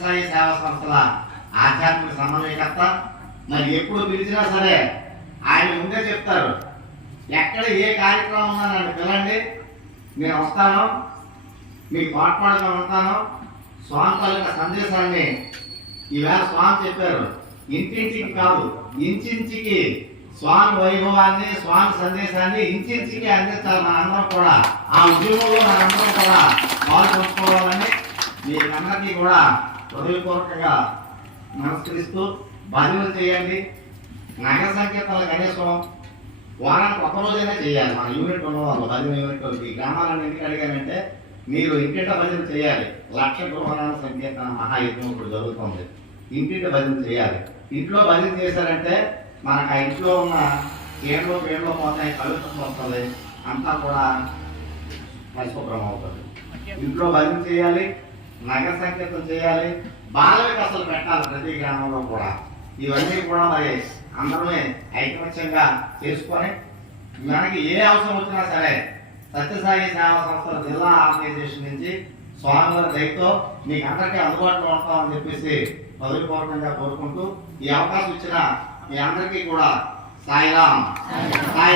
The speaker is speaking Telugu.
సత్యసాయి సేవా సంస్థల ఆధ్యాత్మిక సమన్వయకర్త. మరి ఎప్పుడు పిలిచినా సరే ఆయన ముందే చెప్తారు, ఎక్కడ ఏ కార్యక్రమం ఉన్నా నన్ను పిలండి, నేను వస్తాను, మీకు పాటుపాడుగా ఉంటాను. స్వామి తాలూకా సందేశాన్ని ఈవేళ స్వామి చెప్పారు, ఇంటింటికి కాదు ఇంచించికి స్వామి వైభవాన్ని, స్వామి సందేశాన్ని ఇంచించికి అందించాలి. మనందరం కూడా ఆ ఉద్యమంలో మనందరం కూడా పాల్పంచుకోవాలని మీకందరికీ కూడా హృదయపూర్వకంగా నమస్కరిస్తూ భజనలు చేయండి. నగర సంకీర్తనలు కనీసం వారానికి ఒక రోజైనా చేయాలి. మన యూనిట్ ఉన్నవాళ్ళు భజన యూనిట్ ఈ గ్రామాలను ఎందుకు అడిగానంటే, మీరు ఇంటింట భజన చేయాలి. 1,00,000 గృహాల సంకీర్తన మహాయజ్ఞం ఇప్పుడు జరుగుతుంది. ఇంటింట భజన చేయాలి. ఇంట్లో భజన చేశారంటే మనకు ఆ ఇంట్లో ఉన్న పేర్లో పోతాయి, కలుషం వస్తుంది, అంతా కూడా పరిశుభ్రం అవుతుంది. ఇంట్లో భజన చేయాలి, నగర సంకీర్తన చేయాలి, బాల వికాసాలు పెట్టాలి ప్రతి గ్రామంలో కూడా. ఇవన్నీ కూడా మరి అందరమే ఐకమత్యంగా చేసుకొని మనకి ఏ అవసరం వచ్చినా సరే సత్యసాయి సేవా సంస్థల జిల్లా ఆర్గనైజేషన్ నుంచి స్వామివారి దయతో మీకు అందరికీ అందుబాటులో ఉంటామని చెప్పేసి హృదయపూర్వకంగా కోరుకుంటూ ఈ అవకాశం ఇచ్చిన మీ అందరికీ కూడా సాయిరాం.